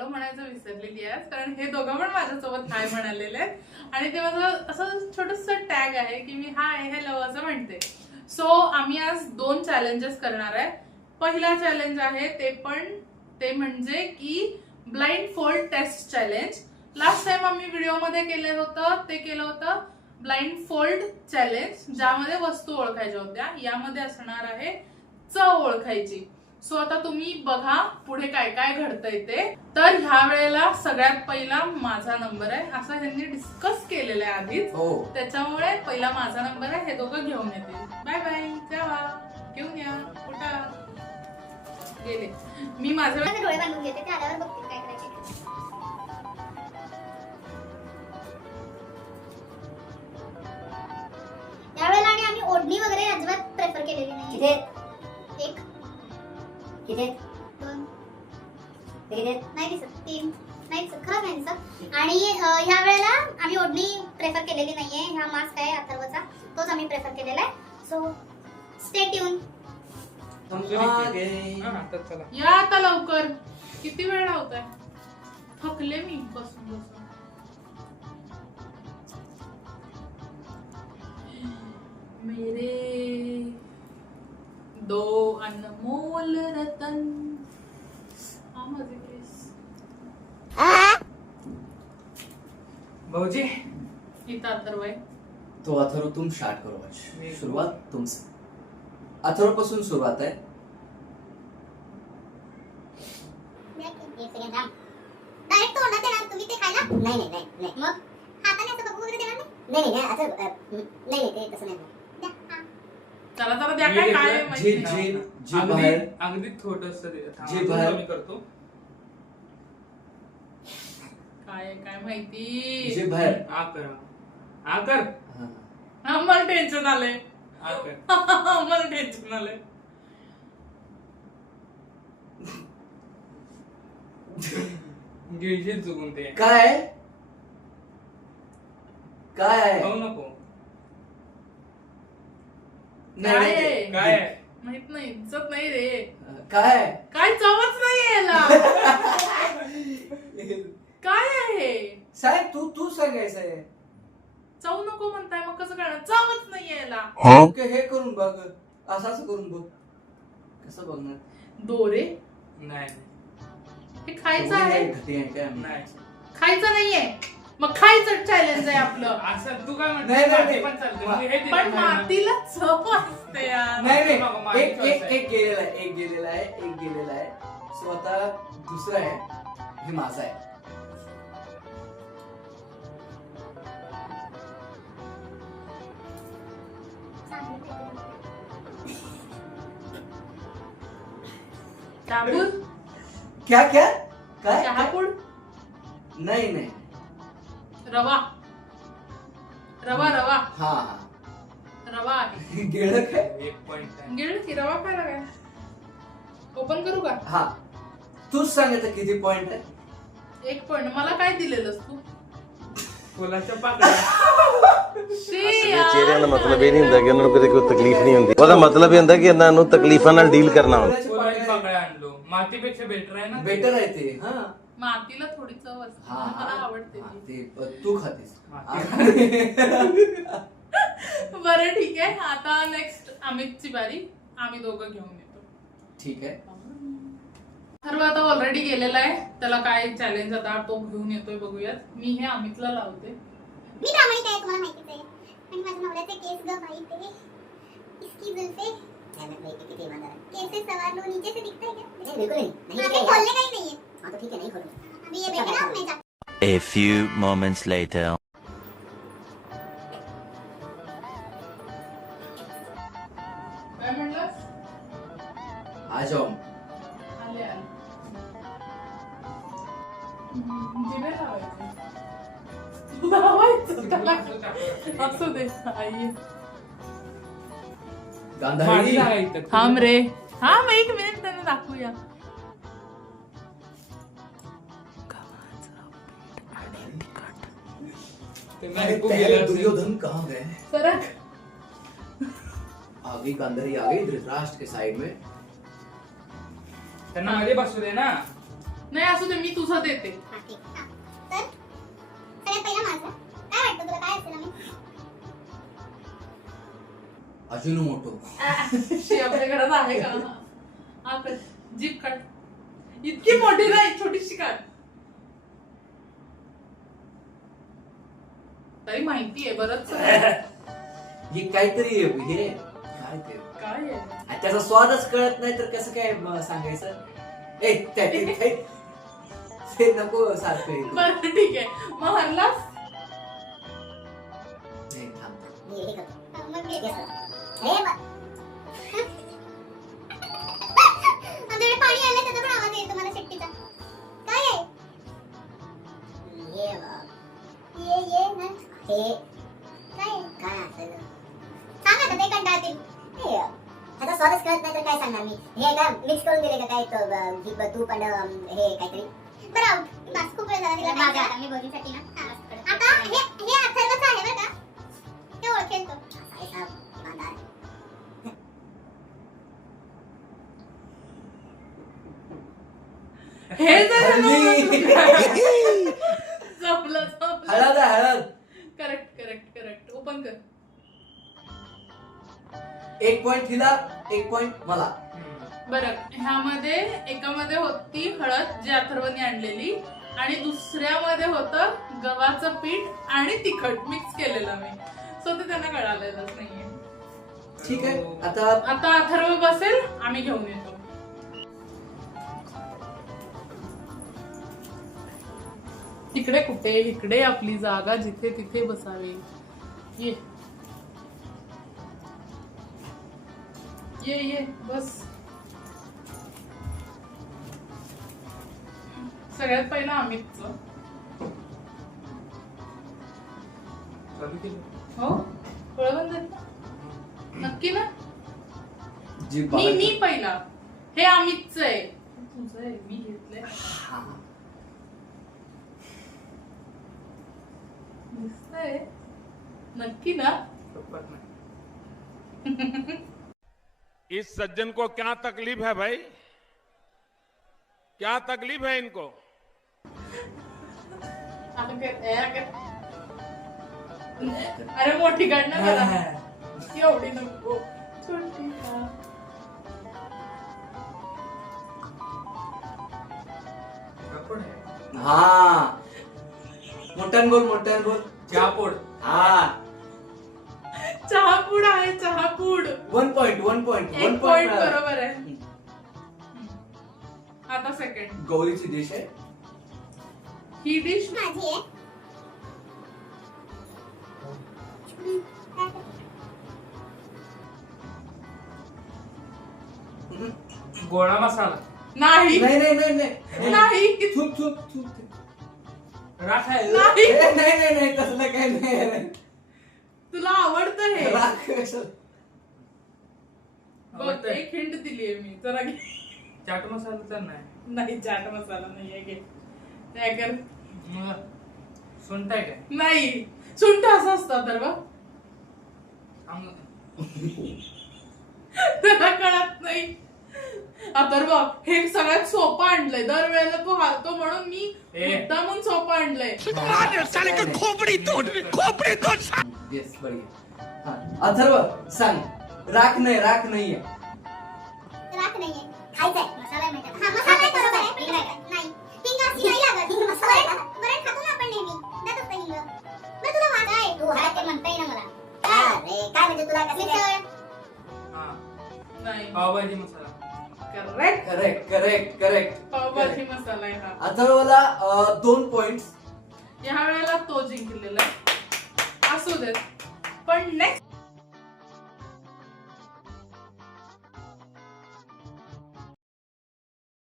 Hello म्हणायचं विसरलेली आहेस, कारण हे दोघं पण माझ्यासोबत हाय म्हणालेले आहेत आणि ते माझं असं छोटस टॅग आहे की मी हाय हॅलो असं म्हणते. सो आम्ही आज 2 चॅलेंजेस करणार आहे. पहिला चॅलेंज आहे ते म्हणजे की blindfold test challenge. Last time आम्ही व्हिडिओमध्ये केलं होतं ब्लाइंड फोल्ड चॅलेंज, ज्यामध्ये वस्तू ओळखायच्या होत्या. यामध्ये असणार आहे चव ओळखायची. सो आता तुम्ही बघा पुढे काय काय घडतंय ते. तर ह्या वेळेला सगळ्यात पहिला माझा नंबर आहे, असं ह्यांनी डिस्कस केलेलं आहे आधीच. त्याच्यामुळे पहिला माझा नंबर आहे. हे दोघं घेऊन येतील. बाय बाय, जावा घेऊन या. कुठं गेले? मी माझे डोळे बांधून घेते, ते आल्यावर बघते काय करायचे. त्यावेळेला आणि आम्ही ओढणी वगैरे अजिबात प्रेफर केलेली नाही. किती एक किती 2 किती नाही दिसत, 3 नाही दिसत, खरंच नाही दिसत. आणि ह्या वेळेला आम्ही ओढणी प्रेफर केलेली नाहीये. हा मास्क आहे अथर्वचा, तोच आम्ही प्रेफर केलेला आहे. So stay tune. या आता लवकर. किती वेळ लावताय? थकले मी बसून बसून. मेरे 2 अनमोल रतन. हा माझे केस. भाऊजी इथं अथर्व आहे. तो अथर्व तुम स्टार्ट करो आज. शुरुआत तुमसे. अथर्व पासून सुरुवात आहे. डायरेक्ट तोंडात देणार तुम्ही ते खायला? नाही नाही नाही नाही मग हाताने असं बघू वगैरे देणार नाही? नाही नाही आता नाही नाही ते तसं नाही. द्या, हा. चला चला द्या. काय काय आहे माहिती जे नाही. जे जे बाहेर अगदी थोडस जे बाहेर- कमी करतो. काय आहे, काय माहिती. जे बाहेर आ कर हा. हा, मला टेन्शन आलंय. आ कर. मला टेन्शन आलंय. गिळशील चुकून ते. काय काय खाऊ नको. काय आहे? काय आहे? माहित नाही, इज्जत नाही रे. काय काय चवच नाही याला. काय आहे? साहेब तू सांगायचं आहे. चव नको म्हणताय, मग कसं कळणार? चवच नाही याला. ओके, हे करून बघ. असं करून बघ. कसं बघणार? दोरे नाही हे खायचं आहे. घटी आहे काय आम्ही? नाही. खायचं नाहीये, मग खायचं चॅलेंज आहे आपलं. असं तू काय म्हणतो? नाही, नाही, माती नाही. पण चालते. म्हणजे हे दिलं पण नाही ना. मातीला चव असते यार. नाही नको, नाही माझी एक choice एक आहे. एक गेलेला आहे. सो आता दुसरा आहे. हे माझा आहे. डाबूर क्या क्या काय चहापूड नाही नाही रवा रवा रवा हा रवा आहे. गेलं काय? एक पॉइंट आहे. गिळ की रवा खायला काय. ओपन करू का? हा तूच सांगितलं किती पॉइंट आहे. 1 पॉइंट. मला काय दिलेलंस तू? फुलाच्या पाकळ्या. ਚਿਹਰਿਆਂ ਦਾ ਮਤਲਬ ਇਹ ਨਹੀਂ ਹੁੰਦਾ ਕਿ ਉਹਨਾਂ ਨੂੰ ਕਦੇ ਕੋਈ ਤਕਲੀਫ ਨਹੀਂ ਹੁੰਦੀ। ਉਹਦਾ ਮਤਲਬ ਇਹ ਹੁੰਦਾ ਕਿ ਇਹਨਾਂ ਨੂੰ ਤਕਲੀਫਾਂ ਨਾਲ ਡੀਲ ਕਰਨਾ ਹੁੰਦਾ। फुलाच्या पाकळ्या आणलो. मातीपेक्षा बेटर आहे ना. बेटर आहे ते. हा मातीला थोडी चव असते. हा मला आवडते हा, ती. ते तू खातेस. बरं ठीक आहे. आता नेक्स्ट अमितची बारी. आम्ही दोघं घेऊन येतो. ठीक आहे. सर्व आता ऑलरेडी गेलेला आहे. त्याला काय चॅलेंज आता तो घेऊन येतोय बघूयात. मी हे अमितला लावते. मी प्रामाणिक आहे, तुम्हाला माहितीच आहे. आणि माझ्या नवऱ्याचे केस ग भाई, ते इसकी जुल्फे किती ईमानदार आहे. कैसे सवार लो, नीचे से दिखता है क्या? नहीं बिल्कुल नहीं नहीं अभी क्या खोलने का ही नहीं है. हाँ तो ठीक है नहीं खोलो. अभी ये बैठे ना, मैं जा. A few moments later. काय म्हणलास? आ जाओ. आले आले. जिभे लावायचं. लावायचं त्याला. असू दे. आई गांधारी माती लागायचं. थांब रे. हा मग 1 मिनिट त्यांना दाखवूया. ते अरे मॅंगो पहले गेलं असेल. दुर्योधन कहाँ गए? सरक. आ गई गांधारी, आ गई धृतराष्ट्र के साइड में. त्यांना मध्ये बसू दे ना. नाही असू दे, मी तुझं देते. हा, ठीक. हा. तर सगळ्यात पहिला माझा काय वाटतं तुला काय असेल आम्ही अजिनोमोटो. शी, आपल्या घरात आहे का? हा, कर. जीप काढ. इतकी मोठी नाही, छोटीशी काढ. तरी माहिती आहे बरंच. हे काहीतरी हे काय ते काय आहे? आणि त्याचा स्वादच कळत नाही तर कसं काय सांगायचं. ए ते नको सारखं हे. बरं ठीक आहे, मग हरलास. नाही, थांब. मी हे करतो. हा, मग घे. Yes, sir. हे बघ. आमच्याकडे पाणी आलं त्याचा पण आवाज येतो मला शेट्टीचा. काय आहे हे ये ना हे काय आहे? काय असेल? सांग आता, ते कंटाळतील. हे ह्याचा स्वादच कळत नाही तर काय सांगणार मी. हे का मिक्स करून दिले का काय तूप आणि हे काहीतरी. बरं आउट. बस खूप वेळ झाला तिला माझ्या आता मी बोलीसाठी ना. आता हे अथर्वच आहे बरं का, ते ओळखेल तो. साहेब इमानदार. हे जर हल्ली. जपलं. हळद आहे, हळद. करेक्ट. ओपन कर. 1 पॉइंट हिला, 1 पॉइंट मला. बरं, ह्यामध्ये एकामध्ये होती हळद जी अथर्वने आणलेली, आणि दुसऱ्यामध्ये होतं गव्हाचं पीठ आणि तिखट मिक्स केलेलं मी. सो ते त्यांना कळालेलंच नाहीये. ठीक आहे. आता आता अथर्व बसेल, आम्ही घेऊन येतो. तिकडे कुठे, इकडे आपली जागा, जिथे तिथे बसावे. ये बस. सगळ्यात पहिला अमितचं. चालू केलं. हो, बरोबर आहे. नक्की ना? जी मी पहिला. हे अमितचं आहे. तुझं आहे, मी घेतलंय. हा. दिसतंय नक्की ना? शपथ नाही. इस सज्जन को क्या तकलीफ है भाई? क्या तकलीफ है इनको? अरे मोठी काढणं मला. एवढी नको, छोटी का. कापड आहे. हा. मोठ्यान बोल. चहा पोड. हा. चहापूड आहे, चहापूड. 1 पॉइंट. एक पॉइंट बरोबर आहे. आता सेकंड. गौरीची डिश आहे. ही डिश माझी आहे. गोळा मसाला. नाही. नाही. चूप. राख आहे. नाही. नाही तसलं काही नाही. तुला आवडतं हे. राख कशाला? बघ, आवडतंय. एक हिंट दिलीये मी. जरा घे. चाट मसाला तर नाही. नाही, चाट मसाला नाहीये. घे. काय कर. मग सुनताय काय? नाही, सुंठ असं असतं तर बघ. त्याला कळत नाही. अथर्व, हे सगळ्यात सोपं आणलंय. दरवेळेला तू हारतो म्हणून मी मुद्दामून सोपं आणलंय. येस, बढिया. अथर्व सांग. राख नाहीये. राख नाहीये. खायचंय. मसाला आहे माहिती आहे. हा, मसाला आहे, बरोबर आहे, पण नाही. हिंग असली नाही लागत. हिंग मसाला आहे का? वरण खातो ना आपण नेहमी. त्यात असतं हिंग. बरं, तुला वाट आहे. तू हळद ते म्हणता येईना मला. अरे काय म्हणजे तुला कसं काय? मिसळ. हा, नाही. पावभाजी मसाला. करेक्ट. पावभाजी मसाला आहे हा. अथर्वला 2 पॉइंट. या वेळेला तो जिंकलेला आहे. असू देत, पण नेक्स्ट